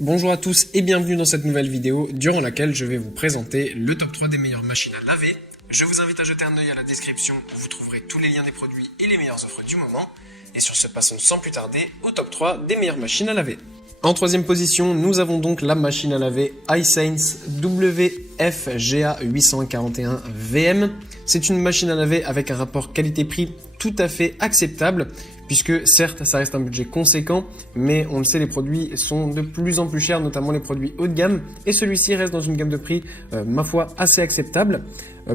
Bonjour à tous et bienvenue dans cette nouvelle vidéo durant laquelle je vais vous présenter le top 3 des meilleures machines à laver. Je vous invite à jeter un œil à la description où vous trouverez tous les liens des produits et les meilleures offres du moment. Et sur ce, passons sans plus tarder au top 3 des meilleures machines à laver. En troisième position, nous avons donc la machine à laver iSense WFGA 841 VM. C'est une machine à laver avec un rapport qualité-prix tout à fait acceptable, puisque certes ça reste un budget conséquent, mais on le sait, les produits sont de plus en plus chers, notamment les produits haut de gamme, et celui-ci reste dans une gamme de prix, ma foi, assez acceptable.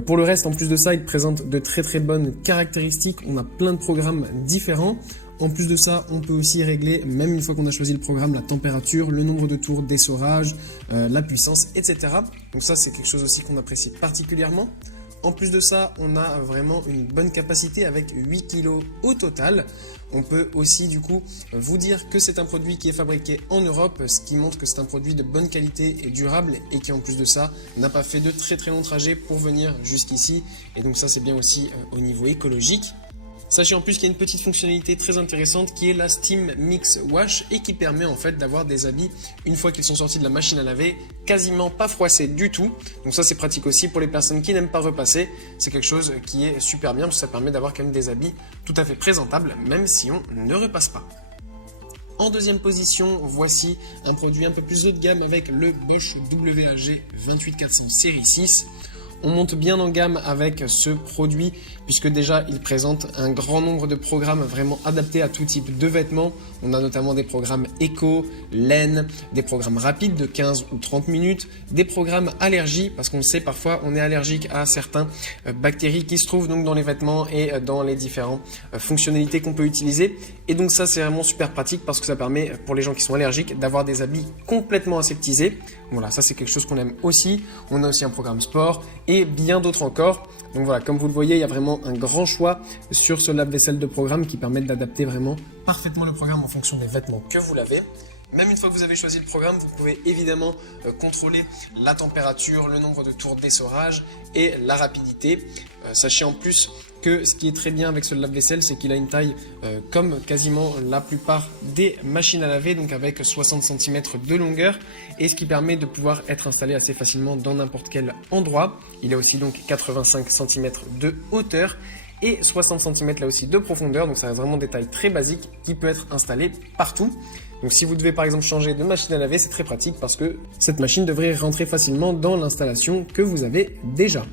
Pour le reste, en plus de ça, il présente de très bonnes caractéristiques, on a plein de programmes différents. En plus de ça, on peut aussi régler, même une fois qu'on a choisi le programme, la température, le nombre de tours d'essorage, la puissance, etc. Donc ça, c'est quelque chose aussi qu'on apprécie particulièrement. En plus de ça, on a vraiment une bonne capacité avec 8 kg au total. On peut aussi du coup vous dire que c'est un produit qui est fabriqué en Europe, ce qui montre que c'est un produit de bonne qualité et durable et qui en plus de ça n'a pas fait de très longs trajets pour venir jusqu'ici. Et donc ça, c'est bien aussi au niveau écologique. Sachez en plus qu'il y a une petite fonctionnalité très intéressante qui est la Steam Mix Wash et qui permet en fait d'avoir des habits, une fois qu'ils sont sortis de la machine à laver, quasiment pas froissés du tout. Donc ça, c'est pratique aussi pour les personnes qui n'aiment pas repasser. C'est quelque chose qui est super bien parce que ça permet d'avoir quand même des habits tout à fait présentables même si on ne repasse pas. En deuxième position, voici un produit un peu plus haut de gamme avec le Bosch WAG 28400 série 6. On monte bien en gamme avec ce produit puisque déjà il présente un grand nombre de programmes vraiment adaptés à tout type de vêtements. On a notamment des programmes éco, laine, des programmes rapides de 15 ou 30 minutes, des programmes allergies parce qu'on le sait, parfois on est allergique à certaines bactéries qui se trouvent donc dans les vêtements et dans les différentes fonctionnalités qu'on peut utiliser. Et donc ça, c'est vraiment super pratique parce que ça permet pour les gens qui sont allergiques d'avoir des habits complètement aseptisés. Voilà, ça c'est quelque chose qu'on aime aussi. On a aussi un programme sport et bien d'autres encore. Donc voilà, comme vous le voyez, il y a vraiment un grand choix sur ce lave-vaisselle de programme qui permet d'adapter vraiment parfaitement le programme en fonction des vêtements que vous lavez. Même une fois que vous avez choisi le programme, vous pouvez évidemment contrôler la température, le nombre de tours d'essorage et la rapidité. Sachez en plus que ce qui est très bien avec ce lave-vaisselle, c'est qu'il a une taille comme quasiment la plupart des machines à laver, donc avec 60 cm de longueur, et ce qui permet de pouvoir être installé assez facilement dans n'importe quel endroit. Il a aussi donc 85 cm de hauteur et 60 cm là aussi de profondeur, donc ça reste vraiment des tailles très basiques qui peut être installé partout. Donc si vous devez par exemple changer de machine à laver, c'est très pratique parce que cette machine devrait rentrer facilement dans l'installation que vous avez déjà.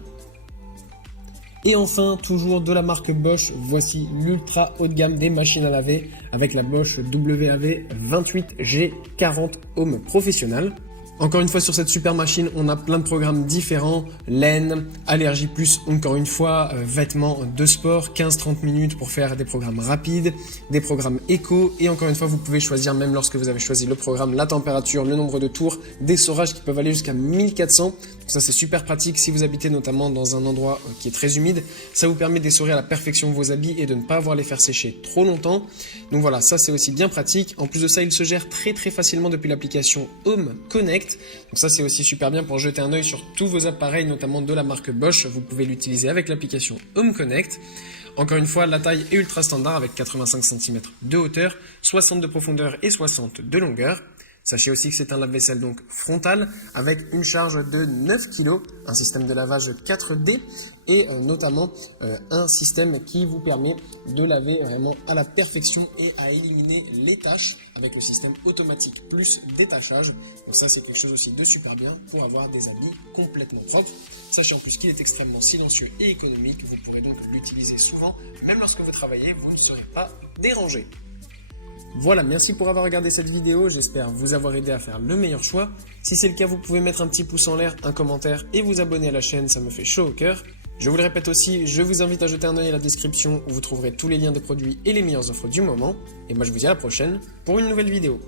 Et enfin, toujours de la marque Bosch, voici l'ultra haut de gamme des machines à laver avec la Bosch WAV 28G40 Home Professional. Encore une fois, sur cette super machine, on a plein de programmes différents, laine, allergie plus, encore une fois, vêtements de sport, 15-30 minutes pour faire des programmes rapides, des programmes éco, et encore une fois, vous pouvez choisir, même lorsque vous avez choisi le programme, la température, le nombre de tours, d'essorage qui peuvent aller jusqu'à 1400. Donc ça, c'est super pratique si vous habitez notamment dans un endroit qui est très humide. Ça vous permet d'essorer à la perfection vos habits et de ne pas avoir les faire sécher trop longtemps. Donc voilà, ça c'est aussi bien pratique. En plus de ça, il se gère très facilement depuis l'application Home Connect. Donc ça, c'est aussi super bien pour jeter un œil sur tous vos appareils, notamment de la marque Bosch. Vous pouvez l'utiliser avec l'application Home Connect. Encore une fois, la taille est ultra standard avec 85 cm de hauteur, 60 de profondeur et 60 de longueur. Sachez aussi que c'est un lave-vaisselle donc frontal avec une charge de 9 kg, un système de lavage 4D et notamment un système qui vous permet de laver vraiment à la perfection et à éliminer les taches avec le système automatique plus détachage. Donc ça, c'est quelque chose aussi de super bien pour avoir des habits complètement propres. Sachez en plus qu'il est extrêmement silencieux et économique. Vous pourrez donc l'utiliser souvent, même lorsque vous travaillez, vous ne serez pas dérangé. Voilà, merci pour avoir regardé cette vidéo, j'espère vous avoir aidé à faire le meilleur choix. Si c'est le cas, vous pouvez mettre un petit pouce en l'air, un commentaire et vous abonner à la chaîne, ça me fait chaud au cœur. Je vous le répète aussi, je vous invite à jeter un œil à la description où vous trouverez tous les liens des produits et les meilleures offres du moment. Et moi je vous dis à la prochaine pour une nouvelle vidéo.